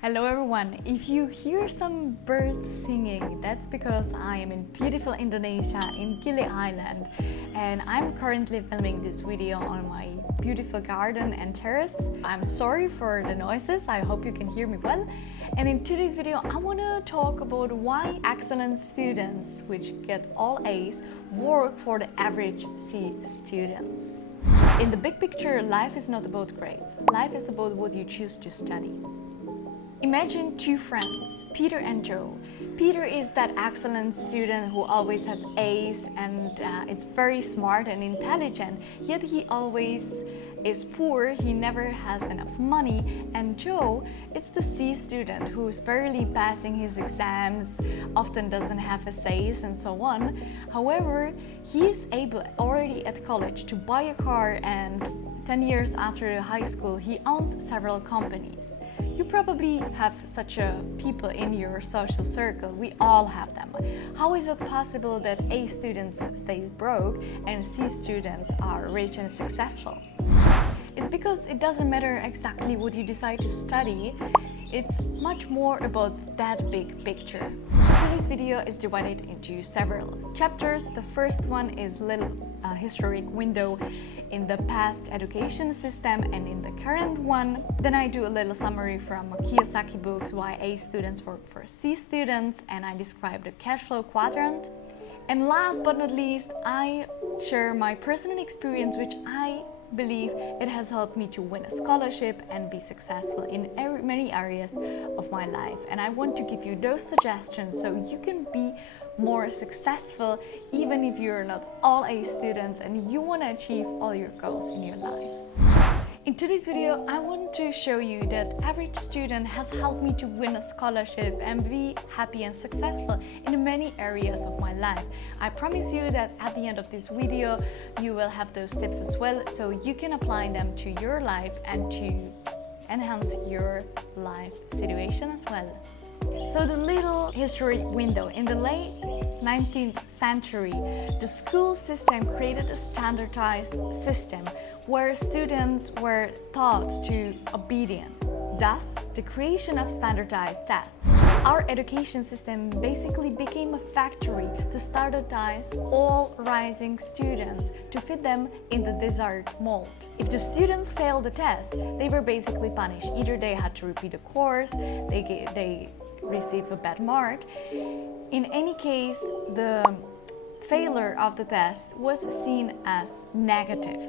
Hello everyone, if you hear some birds singing, that's because I am in beautiful Indonesia in Gili Island and I'm currently filming this video on my beautiful garden and terrace. I'm sorry for the noises, I hope you can hear me well. And in today's video I want to talk about why excellent students, which get all A's, work for the average C students. In the big picture, life is not about grades, life is about what you choose to study. Imagine two friends, Peter and Joe. Peter is that excellent student who always has A's and it's very smart and intelligent, yet he always is poor, he never has enough money. And Joe is the C student who's barely passing his exams, often doesn't have essays and so on. However, he is able already at college to buy a car, and 10 years after high school he owns several companies. You probably have such people in your social circle. We all have them. How is it possible that A students stay broke and C students are rich and successful? It's because it doesn't matter exactly what you decide to study. It's much more about that big picture. Today's video is divided into several chapters. The first one is little historic window in the past education system and in the current one. Then I do a little summary from Kiosaki books, why A students work for C students, and I describe the cash flow quadrant. And last but not least, I share my personal experience, which I believe it has helped me to win a scholarship and be successful in many areas of my life. And I want to give you those suggestions so you can be more successful even if you're not all A students and you want to achieve all your goals in your life. In today's video, I want to show you that average student has helped me to win a scholarship and be happy and successful in many areas of my life. I promise you that at the end of this video, you will have those tips as well, so you can apply them to your life and to enhance your life situation as well. So the little history window. In the late 19th century, the school system created a standardized system where students were taught to obedience. Thus, the creation of standardized tests. Our education system basically became a factory to standardize all rising students to fit them in the desired mold. If the students failed the test, they were basically punished. Either they had to repeat a course, they receive a bad mark. In any case, the failure of the test was seen as negative.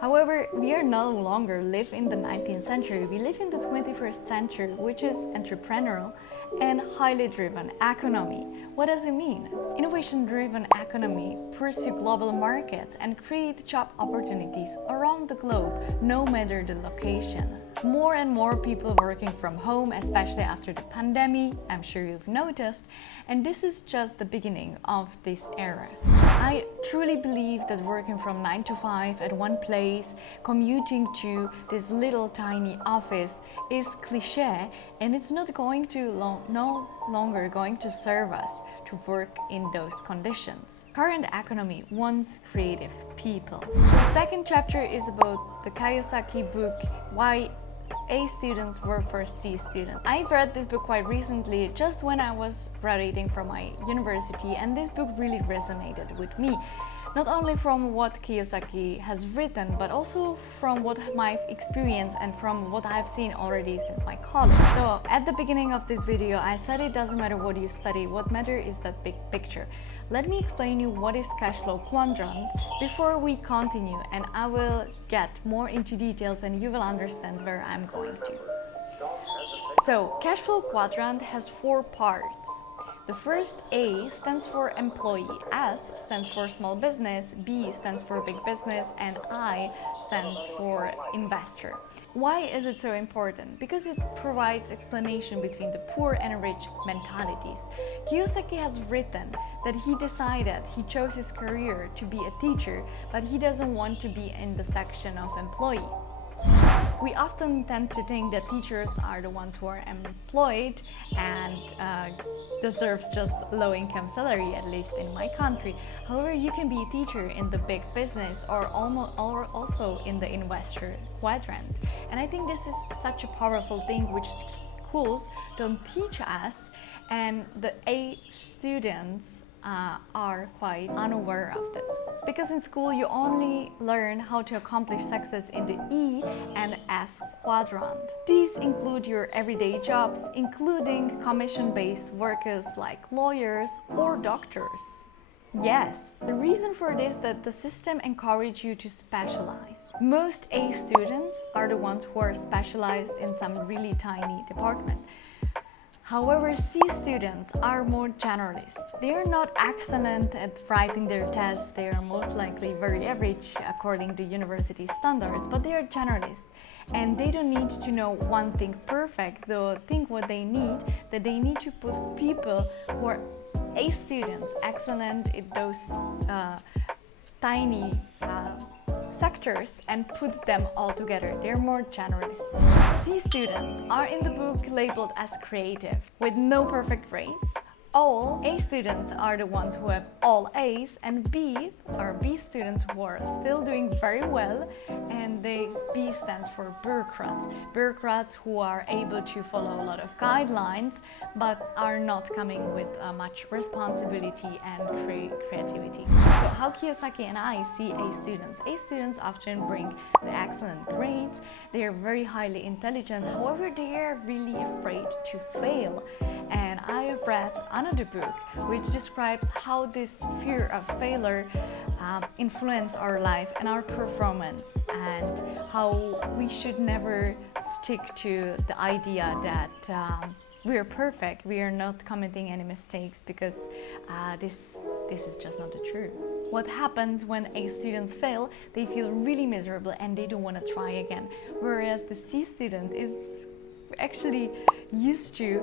However, we are no longer live in the 19th century, we live in the 21st century, which is entrepreneurial and highly driven economy. What does it mean? Innovation-driven economy pursue global markets and create job opportunities around the globe, no matter the location. More and more people working from home, especially after the pandemic, I'm sure you've noticed, and this is just the beginning of this era. I truly believe that working from 9 to 5 at one place, commuting to this little tiny office is cliché, and it's not going to no longer going to serve us to work in those conditions. Current economy wants creative people. The second chapter is about the Kiosaki book, Why A students work for C students. I've read this book quite recently, just when I was graduating from my university, and this book really resonated with me. Not only from what Kiosaki has written, but also from what my experience and from what I've seen already since my college. So at the beginning of this video, I said it doesn't matter what you study, what matters is that big picture. Let me explain you what is cash flow quadrant before we continue, and I will get more into details and you will understand where I'm going to. So cash flow quadrant has 4 parts. The first A stands for employee, S stands for small business, B stands for big business, and I stands for investor. Why is it so important? Because it provides explanation between the poor and rich mentalities. Kiosaki has written that he chose his career to be a teacher, but he doesn't want to be in the section of employee. We often tend to think that teachers are the ones who are employed and deserves just low-income salary, at least in my country. However, you can be a teacher in the big business or also in the investor quadrant. And I think this is such a powerful thing which schools don't teach us, and the A students are quite unaware of this. Because in school you only learn how to accomplish success in the E and S quadrant. These include your everyday jobs, including commission-based workers like lawyers or doctors. Yes, the reason for this is that the system encourages you to specialize. Most A students are the ones who are specialized in some really tiny department. However, C students are more generalist. They are not excellent at writing their tests. They are most likely very average according to university standards, but they are generalists. And they don't need to know one thing perfect. They think what they need, that they need to put people who are A students, excellent in those tiny sectors, and put them all together. They're more generalists. C students are in the book labeled as creative, with no perfect grades. All A students are the ones who have all A's, and B are B students who are still doing very well, and this B stands for bureaucrats. Bureaucrats who are able to follow a lot of guidelines but are not coming with much responsibility and creativity. So how Kiosaki and I see A students. A students often bring the excellent grades. They are very highly intelligent, however they are really afraid to fail. And I have read another book which describes how this fear of failure influence our life and our performance, and how we should never stick to the idea that we are perfect, we are not committing any mistakes, because this is just not the truth. What happens when A students fail? They feel really miserable and they don't want to try again, whereas the C student is actually used to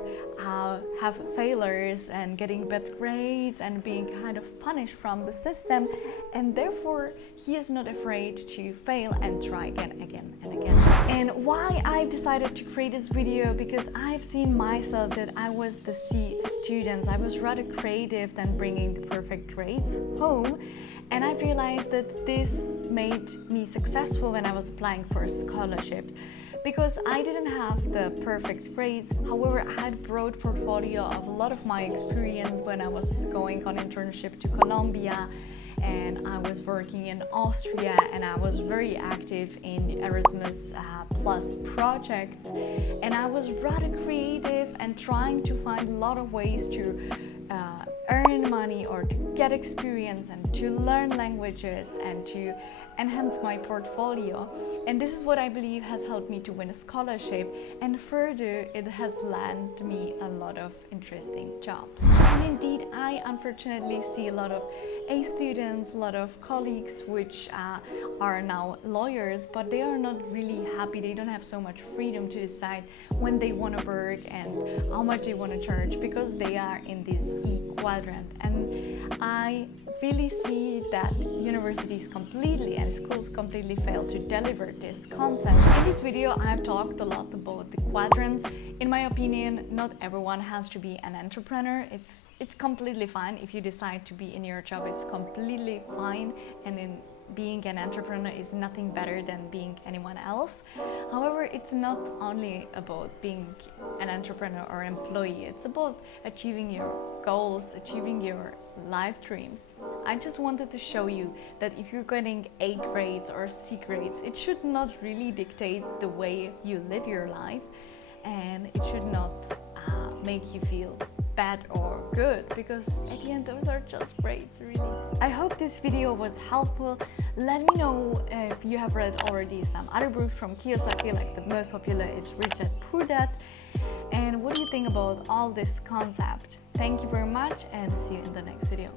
have failures and getting bad grades and being kind of punished from the system, and therefore he is not afraid to fail and try again and again. And why I've decided to create this video, because I've seen myself that I was the C students. I was rather creative than bringing the perfect grades home, and I realized that this made me successful when I was applying for a scholarship. Because I didn't have the perfect grades, however, I had a broad portfolio of a lot of my experience when I was going on internship to Colombia, and I was working in Austria, and I was very active in Erasmus Plus projects, and I was rather creative and trying to find a lot of ways to earn money or to get experience and to learn languages and to enhance my portfolio. And this is what I believe has helped me to win a scholarship, and further it has landed me a lot of interesting jobs. And indeed, I unfortunately see a lot of A students, a lot of colleagues which are now lawyers, but they are not really happy. They don't have so much freedom to decide when they want to work and how much they want to charge, because they are in this E quadrant. And I really see that universities completely and schools completely fail to deliver this content. In this video, I've talked a lot about the quadrants. In my opinion, not everyone has to be an entrepreneur. It's completely fine if you decide to be in your job. It's completely fine, and in being an entrepreneur is nothing better than being anyone else. However, it's not only about being an entrepreneur or employee. It's about achieving your goals, achieving your life dreams. I just wanted to show you that if you're getting A grades or C grades, it should not really dictate the way you live your life, and it should not make you feel bad or good, because at the end those are just grades, really. I hope this video was helpful. Let me know if you have read already some other books from Kiosaki, like the most popular is Rich Dad Poor Dad, and what do you think about all this concept? Thank you very much, and see you in the next video.